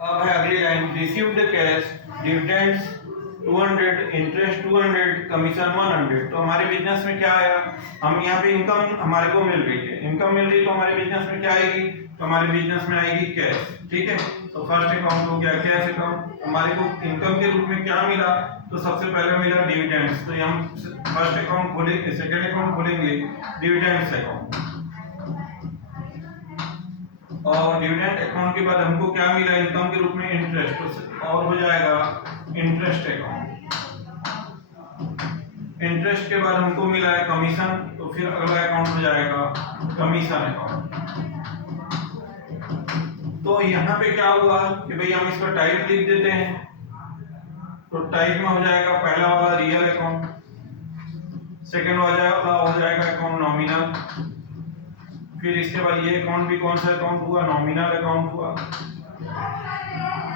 अब है अगली line, received cash dividends 200, interest 200, commission 100। तो हमारे बिजनेस में क्या आया, हम यहाँ पे इनकम हमारे को मिल रही है, इनकम मिल रही है तो हमारे बिजनेस में क्या आएगी, तो हमारे बिजनेस में आएगी कैश। ठीक है, तो फर्स्ट अकाउंट हो गया कैश अकाउंट। हमारे को इनकम के रूप में क्या मिला, तो सबसे पहले मिला डिविडेंड्स। तो हम फर्स्ट अकाउंट खोलेंगे, सेकंड अकाउंट खोलेंगे डिविडेंड्स अकाउंट, और डिविडेंड अकाउंट के बाद हमको क्या मिला इनकम के रूप में, इंटरेस्ट, और हो जाएगा इंटरेस्ट अकाउंट। इंटरेस्ट के बाद हमको मिला है कमीशन, तो फिर अगला अकाउंट हो जाएगा कमीशन अकाउंट। तो यहाँ पे क्या हुआ कि भाई हम इसका टाइप लिख देते हैं, तो टाइप में हो जाएगा पहला वाला रियल अकाउंट, सेकंड वाला हो जाएगा अकाउंट नॉमिनल, फिर इसके बाद ये अकाउंट भी कौन सा अकाउंट हुआ, नॉमिनल अकाउंट हुआ,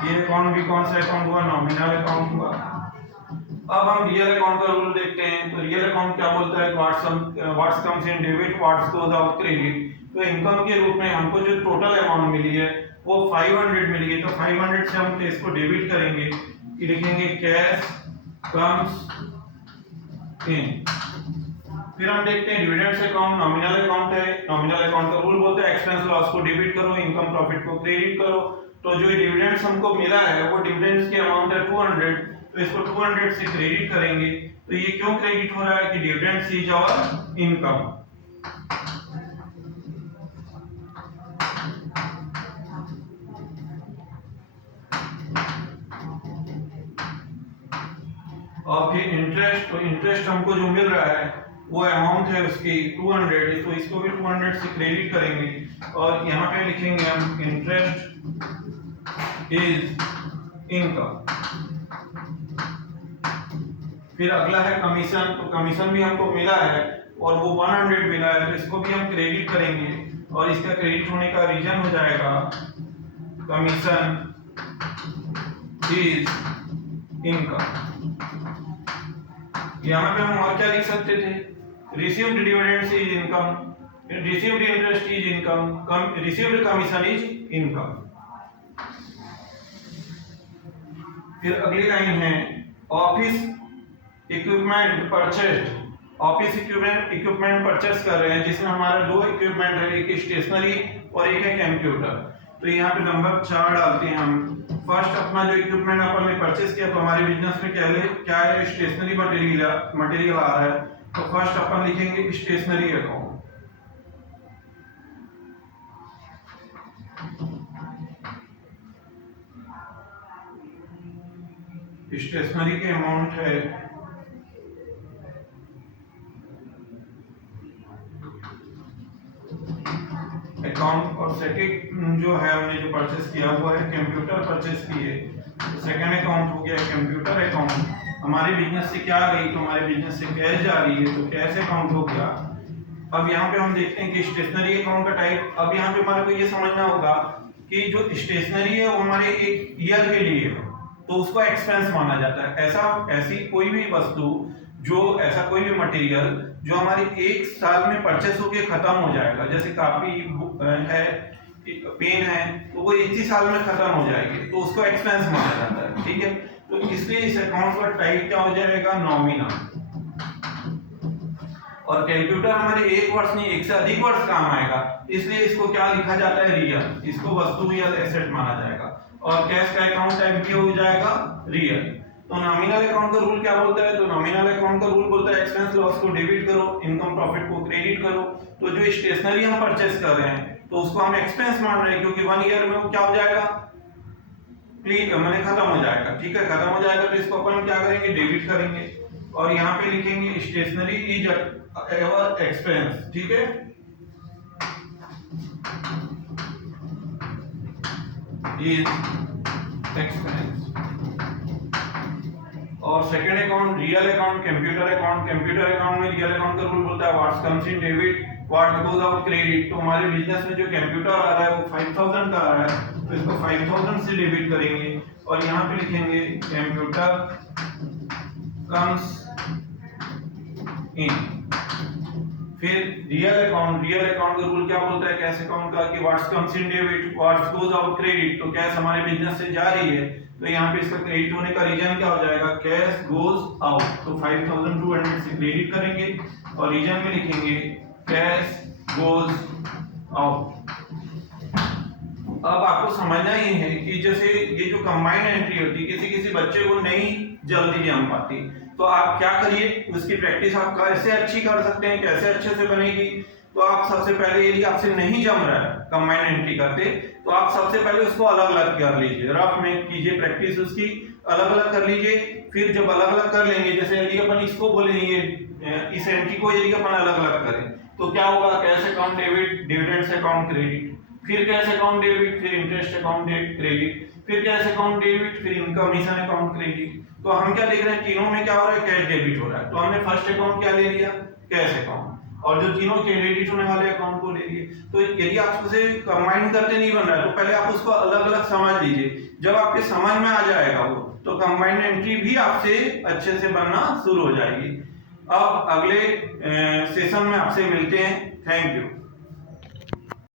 ये अकाउंट भी कौन सा अकाउंट हुआ, नॉमिनल अकाउंट हुआ। अब हम रियल अकाउंट का रूल देखते हैं। तो रियल अकाउंट क्या बोलता है, what's comes in debit, what's goes out credit. तो इनकम के रूप में हमको जो टोटल अमाउंट मिली है वो 500 मिली है, तो 500 से हम इसको डेबिट करेंगे, लिखेंगे कैश कम्स इन। फिर हम देखते हैं डिविडेंड्स अकाउंट नॉमिनल अकाउंट है, नॉमिनल अकाउंट का रूल बोलता है एक्सपेंस लॉस को डेबिट करो, इनकम प्रॉफिट को क्रेडिट करो। तो जो डिविडेंड्स हमको मिला है वो डिविडेंड्स की अमाउंट है 200, तो इसको 200 से क्रेडिट करेंगे। तो ये क्यों क्रेडिट हो रहा है कि डिविडेंड्स इज आवर इनकम। और फिर इंटरेस्ट, तो इंटरेस्ट हमको जो मिल रहा है वो अमाउंट है उसकी 200, तो इसको भी 200 से क्रेडिट करेंगे, और यहाँ पे लिखेंगे हम इंटरेस्ट इज इनकम। फिर अगला है कमीशन, तो कमीशन भी हमको मिला है और वो 100 मिला है, तो इसको भी हम क्रेडिट करेंगे, और इसका क्रेडिट होने का रीजन हो जाएगा कमीशन इज इनकम। यहाँ पे हम और क्या लिख सकते थे, received dividends is income, received interest is income, received commission is income. फिर अगली लाइन है office equipment purchased. Office equipment purchase कर रहे हैं जिसमें हमारा दो इक्विपमेंट है, एक स्टेशनरी और एक है कंप्यूटर। तो यहाँ पे नंबर 4 डालते हैं हम। फर्स्ट अपना जो इक्विपमेंट अपन ने परचेस किया, तो हमारे बिजनेस में क्या है, स्टेशनरी मटेरियल आ रहा है, तो फर्स्ट अपन लिखेंगे स्टेशनरी अकाउंट। स्टेशनरी के अमाउंट है अकाउंट, और सेकंड जो है हमने जो परचेस किया हुआ है कंप्यूटर परचेस किए, तो सेकंड अकाउंट हो गया कंप्यूटर अकाउंट। हमारे बिजनेस से क्या गई, तो हमारे बिजनेस से कैश जा रही है, तो कैश अकाउंट हो गया। अब यहाँ पे हम देखते हैं कि स्टेशनरी अकाउंट का टाइप। अब यहाँ पे हमारे को ये समझना होगा कि जो स्टेशनरी है वो हमारे एक ईयर के लिए है, तो उसको एक्सपेंस माना जाता है। ऐसी कोई भी वस्तु, जो ऐसा कोई भी मटेरियल जो हमारे एक साल में परचेस होके खत्म हो जाएगा, जैसे कापी है, पेन है, तो वो एक ही साल में खत्म हो जाएगी, तो उसको एक्सपेंस माना जाता है। ठीक है, तो इसलिए इस अकाउंट का टाइप क्या हो जाएगा, नॉमिनल। और कंप्यूटर हमारे एक वर्ष नहीं, एक से अधिक वर्ष काम आएगा, इसलिए इसको क्या लिखा जाता है, रियल। इसको वस्तु या एसेट माना जाएगा। और कैश का अकाउंट टाइप क्या हो जाएगा, रियल। तो नॉमिनल अकाउंट का रूल क्या बोलता है, तो नॉमिनल अकाउंट का रूल बोलता है एक्सपेंस लॉस को डेबिट करो, इनकम प्रॉफिट को क्रेडिट करो। तो जो स्टेशनरी हम परचेस कर रहे हैं तो उसको हम एक्सपेंस मान रहे हैं, क्योंकि 1 ईयर में वो क्या हो जाएगा, मैंने खत्म हो जाएगा। ठीक है, खत्म हो जाएगा, तो इसको अपन क्या करेंगे, डेबिट करेंगे, और यहाँ पे लिखेंगे स्टेशनरी इज अवर एक्सपेंस। ठीक है, इज एक्सपेंस। और second account real account, computer account. Computer account में रियल अकाउंट का रूल बोलता है what's comes in debit, what goes out credit. तो हमारे बिजनेस में जो कंप्यूटर आ रहा है वो 5000 का आ रहा है, तो इसको 5000 से डेबिट करेंगे, और यहाँ पे लिखेंगे कंप्यूटर कम्स इन। फिर रियल अकाउंट का रूल क्या बोलता है कैश अकाउंट का कि what's comes in debit what's goes out credit. तो कैश हमारे बिजनेस से जा रही है तो यहाँ पे इसका क्रेडिट होने का रीजन क्या हो जाएगा, कैश गोज आउट। तो 5200 से क्रेडिट करेंगे और रीजन में लिखेंगे कैश गोज आउट। अब आपको समझना ही है कि जैसे ये जो कंबाइंड एंट्री होती है किसी बच्चे को नहीं जल्दी जम पाती, तो आप क्या करिए उसकी प्रैक्टिस आप कैसे अच्छी कर सकते हैं, कैसे अच्छे से बनेगी। तो आप सबसे पहले यदि आपसे नहीं जम रहा है कंबाइंड एंट्री करते तो आप सबसे पहले उसको अलग अलग कर लीजिए, रफ में कीजिए प्रैक्टिस उसकी, अलग अलग कर लीजिए। फिर जब अलग अलग कर लेंगे, जैसे यदि अपन इसको बोलेंगे इस एंट्री को यदि अपन अलग अलग करें तो क्या होगा, cash account debit, dividends account credit, फिर कैश अकाउंट डेबिट, फिर इंटरेस्ट अकाउंट क्रेडिट, फिर कैश अकाउंट डेबिट, फिर इनकम मिशन अकाउंट क्रेडिट। तो हम क्या देख रहे हैं, तीनों में क्या हो रहा है, कैश डेबिट हो रहा है। तो हमने फर्स्ट अकाउंट क्या ले लिया, कैश अकाउंट, और जो तीनों क्रेडिट होने वाले अकाउंट को ले लिए। तो यदि आप उसे कंबाइन करते नहीं बन रहा है तो पहले आप उसको अलग अलग समझ लीजिए, जब आपके समझ में आ जाएगा वो तो कंबाइंड एंट्री भी आपसे अच्छे से बनना शुरू हो जाएगी। अब अगले सेशन में आपसे मिलते हैं। Thank you.